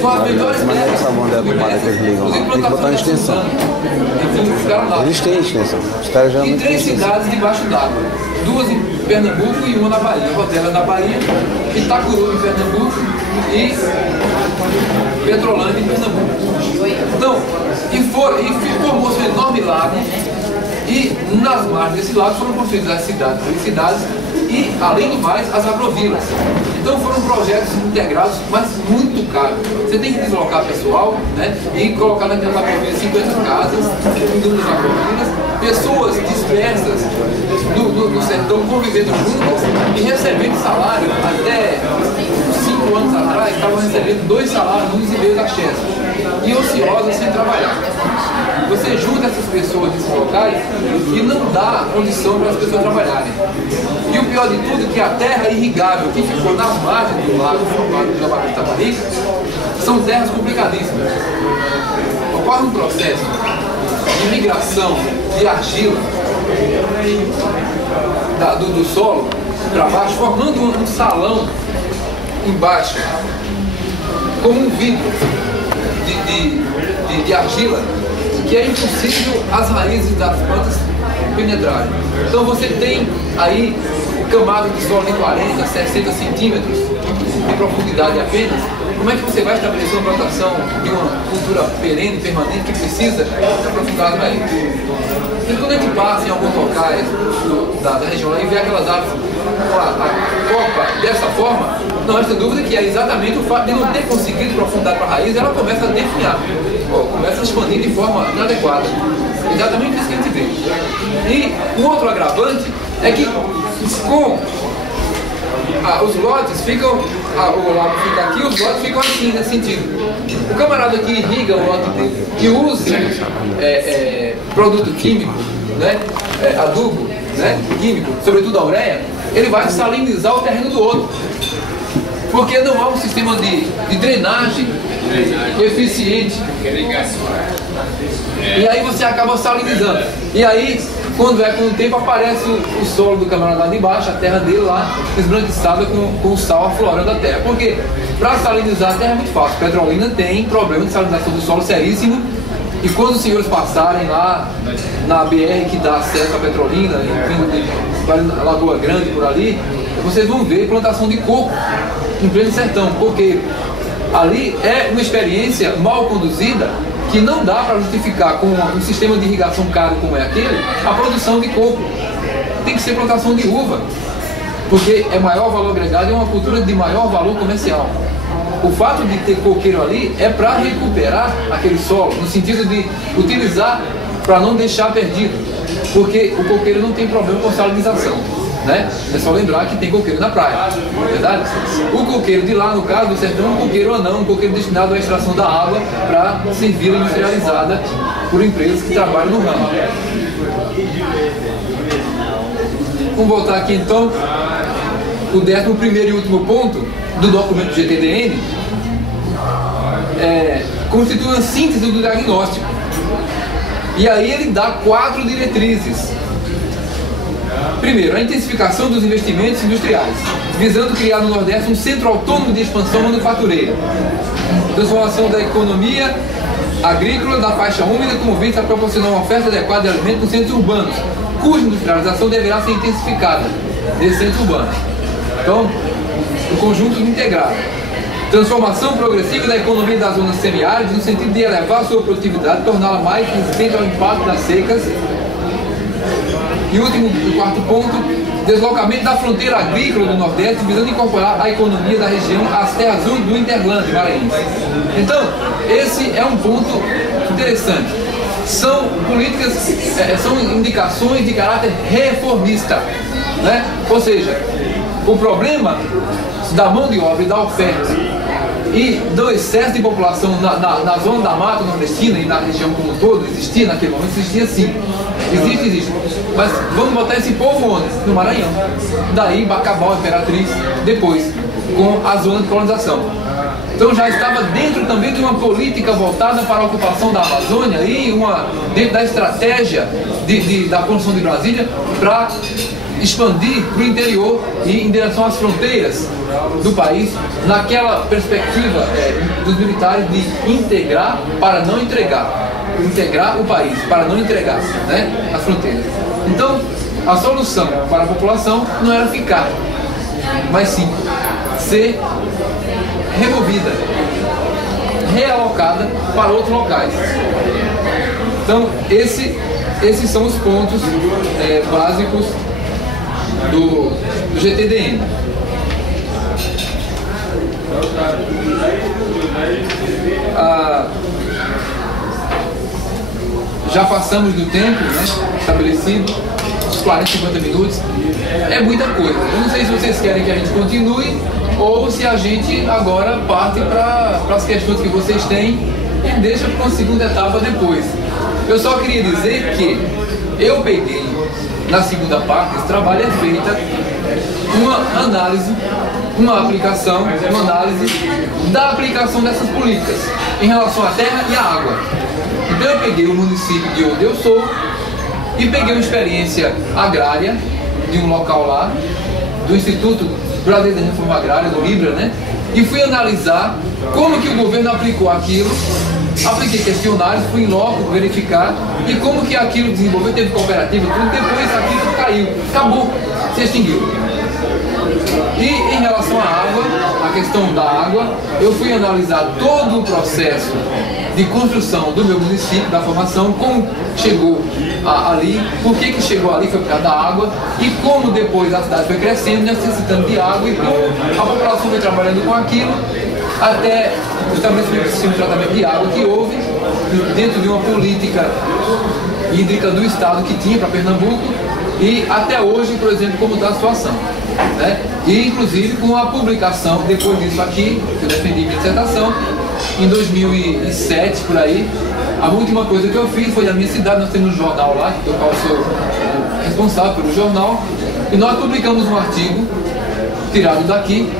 Com as melhores terras, inclusive plantação de extensão. Eles têm extensão. Os caras já E 3 cidades debaixo d'água. 2 em Pernambuco e 1 na Bahia. Rotela na Bahia, Itacuru em Pernambuco e Petrolândia em Pernambuco. Então, formou-se um enorme lago. E nas margens desse lago foram construídas as cidades e, além do mais, as agrovilas. Então foram projetos integrados, mas muito caros. Você tem que deslocar pessoal, né, e colocar naquela agrovila 50 casas, em das agrovilas, pessoas dispersas no sertão convivendo juntas e recebendo salário. Até 5 anos atrás estavam recebendo 2 salários, 1,5 da Chesf, e ociosas sem trabalhar. Você junta essas pessoas desses locais e não dá condição para as pessoas trabalharem. E o pior de tudo é que a terra irrigável que ficou nas margens do lago formado pela Baía de Taparica são terras complicadíssimas. Ocorre um processo de migração de argila do solo para baixo, formando um salão embaixo, como um vidro de argila, que é impossível as raízes das plantas penetrarem. Então você tem aí camadas de solo de 40, 60 centímetros de profundidade apenas. Como é que você vai estabelecer uma plantação de uma cultura perene, permanente, que precisa aprofundar as raízes? E quando a gente passa em alguns locais da região e vê aquelas árvores com a copa dessa forma, não resta dúvida que é exatamente o fato de não ter conseguido aprofundar para a raiz, ela começa a definhar, começa a expandir de forma inadequada. Exatamente isso que a gente vê. E um outro agravante é que com os lotes ficam, o lago fica aqui, os lotes ficam assim, nesse sentido. O camarada que irriga o lote dele e usa produto químico, né, adubo, né, químico, sobretudo a ureia, ele vai salinizar o terreno do outro. Porque não há um sistema de drenagem eficiente. E aí você acaba salinizando. E aí, quando com o tempo, aparece o solo do camarada lá de baixo, a terra dele lá, esbranquiçada com o sal aflorando a terra. Porque para salinizar a terra é muito fácil. Petrolina tem problema de salinização do solo seríssimo. E quando os senhores passarem lá na BR que dá acesso à Petrolina, vindo de Lagoa Grande por ali, vocês vão ver plantação de coco em pleno sertão, porque ali é uma experiência mal conduzida que não dá para justificar com um sistema de irrigação caro como é aquele, a produção de coco. Tem que ser plantação de uva, porque é maior valor agregado e é uma cultura de maior valor comercial. O fato de ter coqueiro ali é para recuperar aquele solo, no sentido de utilizar para não deixar perdido, porque o coqueiro não tem problema com salinização, né? É só lembrar que tem coqueiro na praia, não é verdade? O coqueiro de lá, no caso do sertão, é um coqueiro anão, um coqueiro destinado à extração da água para servir industrializada por empresas que trabalham no ramo. Vamos voltar aqui então. O 11º e último ponto do documento do GTDN constitui uma síntese do diagnóstico. E aí ele dá 4 diretrizes. Primeiro, a intensificação dos investimentos industriais, visando criar no Nordeste um centro autônomo de expansão manufatureira. Transformação da economia agrícola da faixa úmida como vista a proporcionar uma oferta adequada de alimentos nos centros urbanos, cuja industrialização deverá ser intensificada nesse centro urbano. Então, o conjunto integrado. Transformação progressiva da economia das zonas semiáridas no sentido de elevar sua produtividade, torná-la mais resistente ao impacto das secas. E o 4º ponto, deslocamento da fronteira agrícola do Nordeste, visando incorporar a economia da região às terras úmidas do Interlândia maranhense. Então, esse é um ponto interessante. São políticas, são indicações de caráter reformista, né? Ou seja, o problema da mão de obra e da oferta e do excesso de população na zona da mata nordestina e na região como um todo, existia naquele momento, existia sim. Existe. Mas vamos botar esse povo onde? No Maranhão. Daí Bacabal, Imperatriz, depois, com a zona de colonização. Então já estava dentro também de uma política voltada para a ocupação da Amazônia e dentro da estratégia da construção de Brasília para expandir para o interior e em direção às fronteiras do país, naquela perspectiva dos militares de integrar para não entregar, integrar o país para não entregar, né, as fronteiras. Então, a solução para a população não era ficar, mas sim ser removida, realocada para outros locais. Então, esses são os pontos básicos do GTDM. Já passamos do tempo, né, estabelecido, uns 40, 50 minutos. É muita coisa. Eu não sei se vocês querem que a gente continue ou se a gente agora parte para as questões que vocês têm e deixa para uma segunda etapa depois. Eu só queria dizer que eu peguei, na segunda parte desse trabalho é feita uma análise, uma aplicação, uma análise da aplicação dessas políticas em relação à terra e à água. Então eu peguei o município de onde eu sou e peguei uma experiência agrária de um local lá, do Instituto Brasileiro de Reforma Agrária, do IBRA, né? E fui analisar como que o governo aplicou aquilo. Apliquei questionários, fui em loco verificar e como que aquilo desenvolveu, teve cooperativa, tudo, depois aquilo caiu, acabou, se extinguiu. E em relação à água, a questão da água, eu fui analisar todo o processo de construção do meu município, da formação, como chegou ali, por que chegou ali, foi por causa da água, e como depois a cidade foi crescendo, necessitando de água, e como a população foi trabalhando com aquilo, até o estabelecimento do sistema de tratamento de água que houve, dentro de uma política hídrica do Estado que tinha para Pernambuco, e até hoje, por exemplo, como está a situação, né? E inclusive com a publicação, depois disso aqui, que eu defendi minha dissertação, em 2007, por aí, a última coisa que eu fiz foi na minha cidade, nós temos um jornal lá, do qual eu sou responsável pelo jornal, e nós publicamos um artigo, tirado daqui,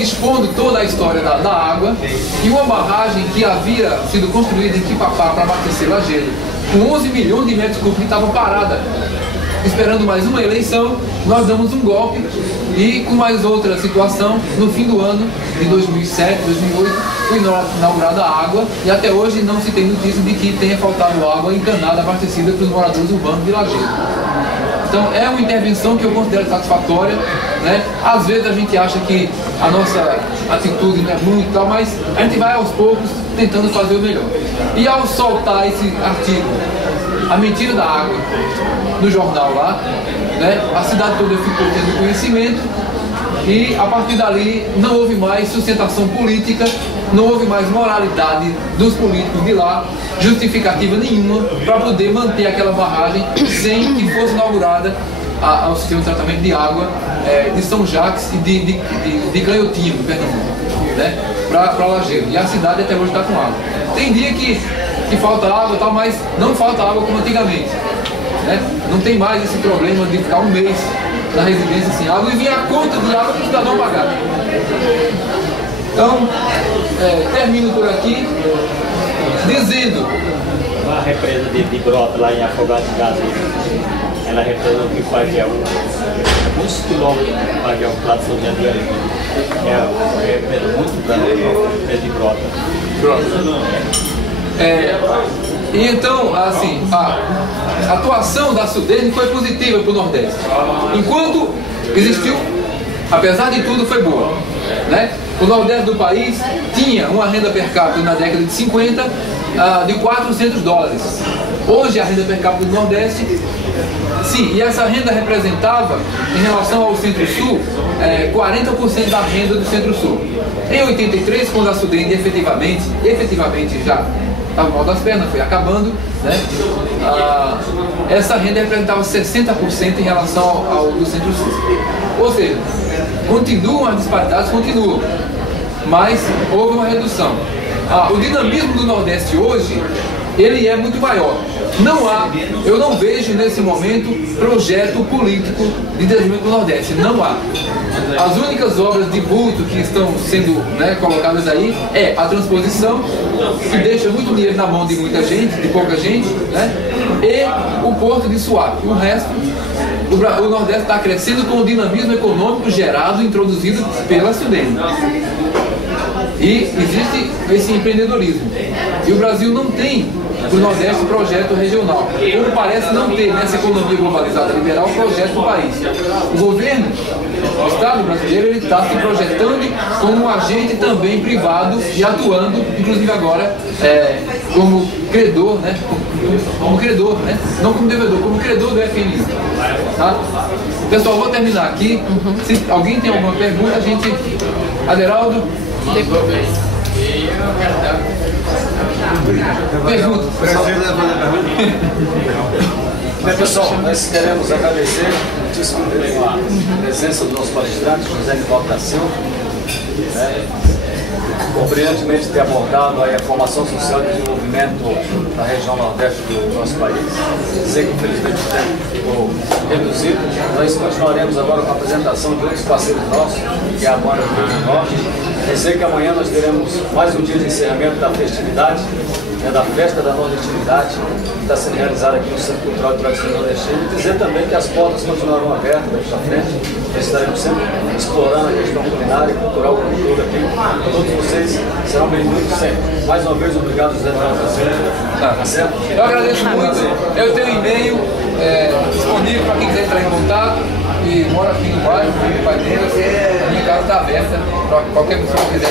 expondo toda a história da água, e uma barragem que havia sido construída em Quipapá para abastecer Lajedo, com 11 milhões de metros cúbicos que estavam parada, esperando mais uma eleição. Nós damos um golpe e com mais outra situação, no fim do ano de 2007, 2008, foi inaugurada a água e até hoje não se tem notícia de que tenha faltado água encanada abastecida para os moradores urbanos de Lajedo. Então é uma intervenção que eu considero satisfatória, né? Às vezes a gente acha que a nossa atitude não é muito e tal, mas a gente vai aos poucos tentando fazer o melhor. E ao soltar esse artigo, A Mentira da Água, no jornal lá, né, a cidade toda ficou tendo conhecimento e a partir dali não houve mais sustentação política, não houve mais moralidade dos políticos de lá, justificativa nenhuma para poder manter aquela barragem sem que fosse inaugurada ao sistema de tratamento de água de São Jacques e de Canhotinho, do Pernambuco, né, para Lajedo. E a cidade até hoje está com água. Tem dia que falta água e tal, mas não falta água como antigamente, né? Não tem mais esse problema de ficar um mês na residência sem água e vir a conta de água para o cidadão pagar. Então, termino por aqui dizendo... A represa de Brota lá em Afogados de Galinha, ela represa o Pajéu, muitos quilômetros de Pajéu, lá de São José. É uma represa muito grande, a represa de Brota. E então, assim, a atuação da Sudene foi positiva para o Nordeste. Enquanto existiu, apesar de tudo, foi boa, né? O Nordeste do país tinha uma renda per capita na década de 50 de $400. Hoje a renda per capita do Nordeste, sim, e essa renda representava, em relação ao Centro-Sul, 40% da renda do Centro-Sul. Em 83, quando a Sudene efetivamente já estava mal das pernas, foi acabando, né? Essa renda representava 60% em relação ao do Centro-Sul. Ou seja, continuam as disparidades, continuam, mas houve uma redução. O dinamismo do Nordeste hoje, ele é muito maior. Eu não vejo nesse momento projeto político de desenvolvimento do Nordeste, não há. As únicas obras de bulto que estão sendo, né, colocadas aí é a transposição, que deixa muito dinheiro na mão de muita gente, de pouca gente, né, e o porto de Suape. O resto O Nordeste está crescendo com o dinamismo econômico gerado, introduzido pela Sudene. E existe esse empreendedorismo. E o Brasil não tem, o Nordeste, projeto regional. Como parece não ter nessa economia globalizada liberal projeto do país. O governo, o Estado brasileiro, ele está se projetando como um agente também privado e atuando, inclusive agora, como credor, né? Como credor, né? Não como devedor, como credor do FMI. Tá? Pessoal, vou terminar aqui. Se alguém tem alguma pergunta, a gente... Aderaldo? Pergunta. Bem, pessoal, nós queremos agradecer muitíssimo a presença do nosso palestrante, José Nivaldo da Silva, por brilhantemente ter abordado aí a formação social e desenvolvimento da região nordeste do nosso país. Dizer que infelizmente o tempo ficou reduzido. Nós continuaremos agora com a apresentação de outros parceiros nossos, que é a banda do Rio do Norte. Dizer que amanhã nós teremos mais um dia de encerramento da festividade, da festa da nordestinidade, que está sendo realizada aqui no Centro Cultural Tradicional Nordestino. E dizer também que as portas continuarão abertas daqui para frente. Nós estaremos sempre explorando a questão culinária e cultural como um todo aqui. Todos vocês serão bem-vindos sempre. Mais uma vez, obrigado, José Nivaldo. Tá certo? Eu agradeço muito. Eu tenho um e-mail disponível para quem quiser entrar em contato. E mora aqui no bairro, no Pai Deus. Minha casa está aberta para qualquer pessoa que quiser.